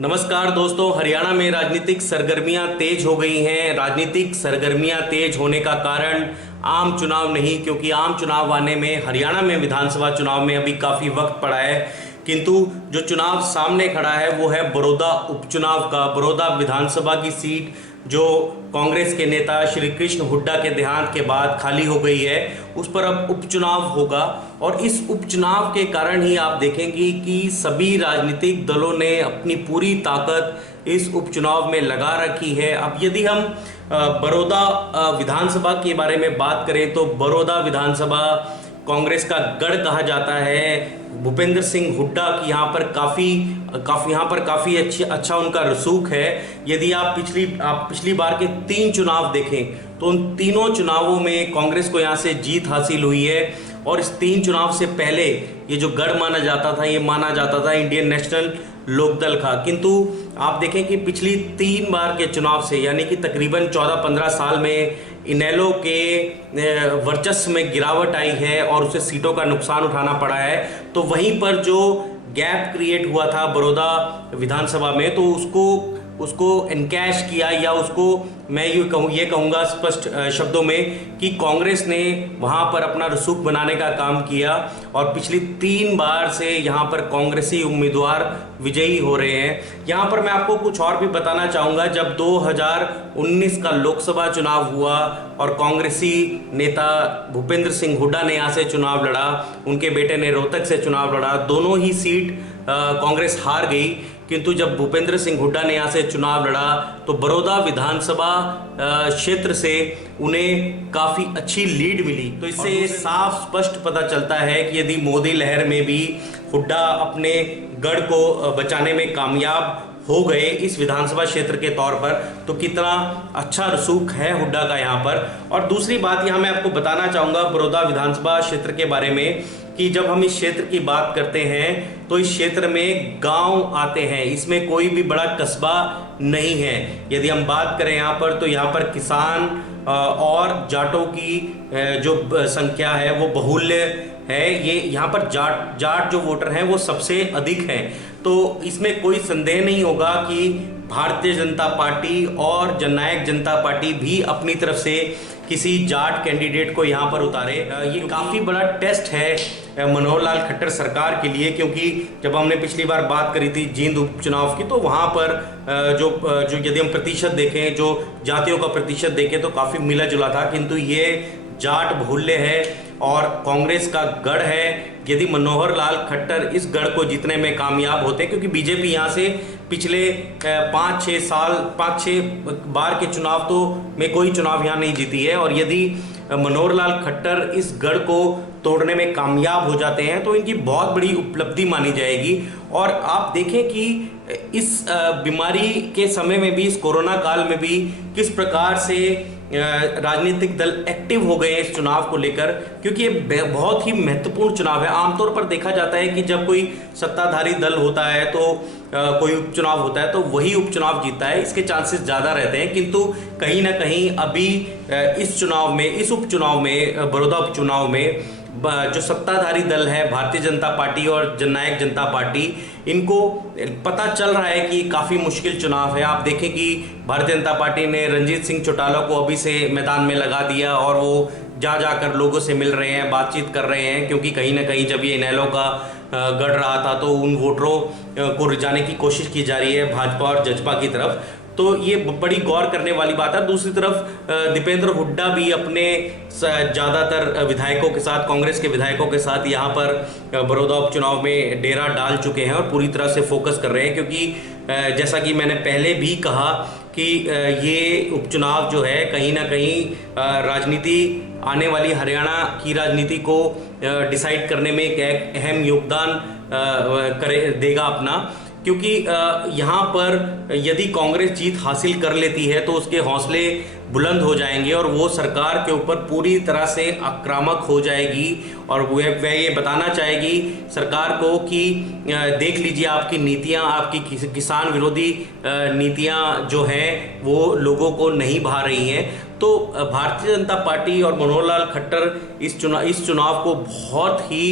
नमस्कार दोस्तों, हरियाणा में राजनीतिक सरगर्मियां तेज हो गई हैं। राजनीतिक सरगर्मियां तेज होने का कारण आम चुनाव नहीं, क्योंकि आम चुनाव आने में हरियाणा में विधानसभा चुनाव में अभी काफ़ी वक्त पड़ा है। किंतु जो चुनाव सामने खड़ा है वो है बड़ौदा उपचुनाव का। बड़ौदा विधानसभा की सीट जो कांग्रेस के नेता श्री कृष्ण हुड्डा के देहांत के बाद खाली हो गई है, उस पर अब उपचुनाव होगा। और इस उपचुनाव के कारण ही आप देखेंगे कि सभी राजनीतिक दलों ने अपनी पूरी ताकत इस उपचुनाव में लगा रखी है। अब यदि हम बड़ौदा विधानसभा के बारे में बात करें तो बड़ौदा विधानसभा कांग्रेस का गढ़ कहा जाता है। भूपेंद्र सिंह हुड्डा की यहाँ पर काफ़ी अच्छा उनका रसूख है। यदि आप पिछली बार के 3 चुनाव देखें तो उन तीनों चुनावों में कांग्रेस को यहाँ से जीत हासिल हुई है। और इस 3 चुनाव से पहले ये जो गढ़ माना जाता था, ये माना जाता था इंडियन नेशनल लोकदल का। किंतु आप देखें कि पिछली 3 बार के चुनाव से, यानी कि तकरीबन 14-15 साल में इनेलो के वर्चस्व में गिरावट आई है और उसे सीटों का नुकसान उठाना पड़ा है। तो वहीं पर जो गैप क्रिएट हुआ था बड़ौदा विधानसभा में, तो उसको एनकैश किया, या उसको मैं ये कहूँगा स्पष्ट शब्दों में कि कांग्रेस ने वहाँ पर अपना रसूख बनाने का काम किया। और पिछली 3 बार से यहाँ पर कांग्रेसी उम्मीदवार विजयी हो रहे हैं। यहाँ पर मैं आपको कुछ और भी बताना चाहूँगा। जब 2019 का लोकसभा चुनाव हुआ और कांग्रेसी नेता भूपेंद्र सिंह हुड्डा ने यहाँ से चुनाव लड़ा, उनके बेटे ने रोहतक से चुनाव लड़ा, दोनों ही सीट कांग्रेस हार गई। किंतु जब भूपेंद्र सिंह हुड्डा ने यहाँ से चुनाव लड़ा तो बड़ौदा विधानसभा क्षेत्र से उन्हें काफ़ी अच्छी लीड मिली। तो इससे साफ स्पष्ट पता चलता है कि यदि मोदी लहर में भी हुड्डा अपने गढ़ को बचाने में कामयाब हो गए इस विधानसभा क्षेत्र के तौर पर, तो कितना अच्छा रसूख है हुड्डा का यहाँ पर। और दूसरी बात यहाँ मैं आपको बताना चाहूँगा बड़ौदा विधानसभा क्षेत्र के बारे में कि जब हम इस क्षेत्र की बात करते हैं तो इस क्षेत्र में गांव आते हैं, इसमें कोई भी बड़ा कस्बा नहीं है। यदि हम बात करें यहाँ पर तो यहाँ पर किसान और जाटों की जो संख्या है वो बहुल्य है। ये यहाँ पर जाट जो वोटर हैं वो सबसे अधिक हैं। तो इसमें कोई संदेह नहीं होगा कि भारतीय जनता पार्टी और जननायक जनता पार्टी भी अपनी तरफ से किसी जाट कैंडिडेट को यहाँ पर उतारे। ये काफ़ी बड़ा टेस्ट है मनोहर लाल खट्टर सरकार के लिए, क्योंकि जब हमने पिछली बार बात करी थी जींद उपचुनाव की, तो वहाँ पर जो यदि हम प्रतिशत देखें, जो जातियों का प्रतिशत देखें, तो काफ़ी मिला जुला था। किंतु ये जाट बहुल्य है और कांग्रेस का गढ़ है। यदि मनोहर लाल खट्टर इस गढ़ को जीतने में कामयाब होते हैं, क्योंकि बीजेपी यहाँ से पिछले 5-6 बार के चुनाव तो में कोई चुनाव यहाँ नहीं जीती है, और यदि मनोहर लाल खट्टर इस गढ़ को तोड़ने में कामयाब हो जाते हैं तो इनकी बहुत बड़ी उपलब्धि मानी जाएगी। और आप देखें कि इस बीमारी के समय में भी, इस कोरोना काल में भी किस प्रकार से राजनीतिक दल एक्टिव हो गए हैं इस चुनाव को लेकर, क्योंकि ये बहुत ही महत्वपूर्ण चुनाव है। आमतौर पर देखा जाता है कि जब कोई सत्ताधारी दल होता है तो कोई उपचुनाव होता है तो वही उपचुनाव जीतता है, इसके चांसेस ज़्यादा रहते हैं। किंतु कहीं ना कहीं अभी इस उपचुनाव में बड़ौदा उपचुनाव में जो सत्ताधारी दल है भारतीय जनता पार्टी और जननायक जनता पार्टी, इनको पता चल रहा है कि काफ़ी मुश्किल चुनाव है। आप देखें कि भारतीय जनता पार्टी ने रणजीत सिंह चौटाला को अभी से मैदान में लगा दिया और वो जाकर लोगों से मिल रहे हैं, बातचीत कर रहे हैं, क्योंकि कहीं ना कहीं जब ये इनेलो का गढ़ रहा था तो उन वोटरों को रिझाने की कोशिश की जा रही है भाजपा और जजपा की तरफ। तो ये बड़ी गौर करने वाली बात है। दूसरी तरफ दीपेंद्र हुड्डा भी अपने ज़्यादातर विधायकों के साथ, कांग्रेस के विधायकों के साथ यहाँ पर बड़ौदा उपचुनाव में डेरा डाल चुके हैं और पूरी तरह से फोकस कर रहे हैं, क्योंकि जैसा कि मैंने पहले भी कहा कि ये उपचुनाव जो है कहीं ना कहीं राजनीति, आने वाली हरियाणा की राजनीति को डिसाइड करने में एक अहम योगदान देगा अपना। क्योंकि यहाँ पर यदि कांग्रेस जीत हासिल कर लेती है तो उसके हौसले बुलंद हो जाएंगे और वो सरकार के ऊपर पूरी तरह से आक्रामक हो जाएगी और वह ये बताना चाहेगी सरकार को कि देख लीजिए आपकी नीतियाँ, आपकी किसान विरोधी नीतियाँ जो हैं वो लोगों को नहीं भा रही हैं। तो भारतीय जनता पार्टी और मनोहर लाल खट्टर इस चुनाव को बहुत ही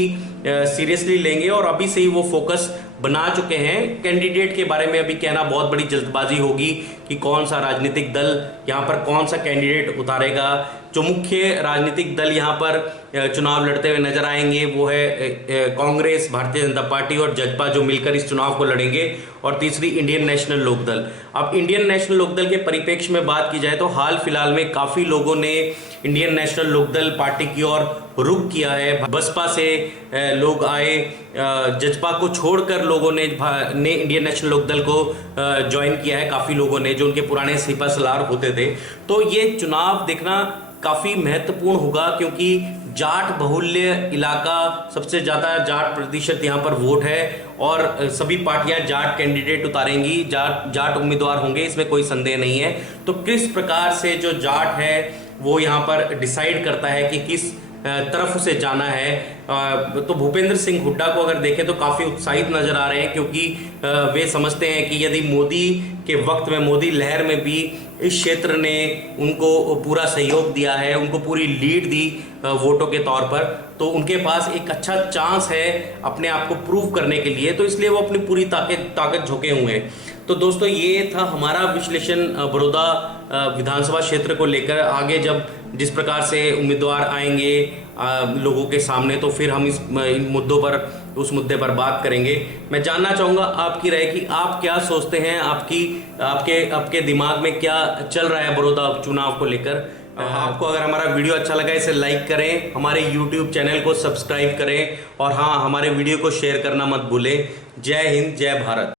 सीरियसली लेंगे और अभी से ही वो फोकस बना चुके हैं। कैंडिडेट के बारे में अभी कहना बहुत बड़ी जल्दबाजी होगी कि कौन सा राजनीतिक दल यहाँ पर कौन सा कैंडिडेट उतारेगा। जो मुख्य राजनीतिक दल यहाँ पर चुनाव लड़ते हुए नजर आएंगे वो है कांग्रेस, भारतीय जनता पार्टी और जजपा, जो मिलकर इस चुनाव को लड़ेंगे। और तीसरी इंडियन नेशनल लोकदल। अब इंडियन नेशनल लोकदल के परिप्रेक्ष्य में बात की जाए तो हाल फिलहाल में काफ़ी लोगों ने इंडियन नेशनल लोकदल पार्टी की ओर रुख किया है। बसपा से लोग आए, जजपा को छोड़कर लोगों ने इंडियन नेशनल लोकदल को ज्वाइन किया है, काफ़ी लोगों ने, जो उनके पुराने सिपा सलार होते थे। तो ये चुनाव देखना काफ़ी महत्वपूर्ण होगा क्योंकि जाट बहुल्य इलाका, सबसे ज़्यादा जाट प्रतिशत यहाँ पर वोट है और सभी पार्टियां जाट कैंडिडेट उतारेंगी, जाट उम्मीदवार होंगे, इसमें कोई संदेह नहीं है। तो किस प्रकार से जो जाट है वो यहाँ पर डिसाइड करता है कि किस तरफ से जाना है। तो भूपेंद्र सिंह हुड्डा को अगर देखें तो काफ़ी उत्साहित नजर आ रहे हैं क्योंकि वे समझते हैं कि यदि मोदी के वक्त में, मोदी लहर में भी इस क्षेत्र ने उनको पूरा सहयोग दिया है, उनको पूरी लीड दी वोटों के तौर पर, तो उनके पास एक अच्छा चांस है अपने आप को प्रूव करने के लिए। तो इसलिए वो अपनी पूरी ताकत झोंके हुए हैं। तो दोस्तों ये था हमारा विश्लेषण बड़ौदा विधानसभा क्षेत्र को लेकर। आगे जब जिस प्रकार से उम्मीदवार आएंगे लोगों के सामने तो फिर हम इन मुद्दों पर, उस मुद्दे पर बात करेंगे। मैं जानना चाहूँगा आपकी राय कि आप क्या सोचते हैं, आपके दिमाग में क्या चल रहा है बड़ौदा चुनाव को लेकर। आपको अगर हमारा वीडियो अच्छा लगा इसे लाइक करें, हमारे YouTube चैनल को सब्सक्राइब करें और हाँ, हमारे वीडियो को शेयर करना मत भूलें। जय हिंद, जय भारत।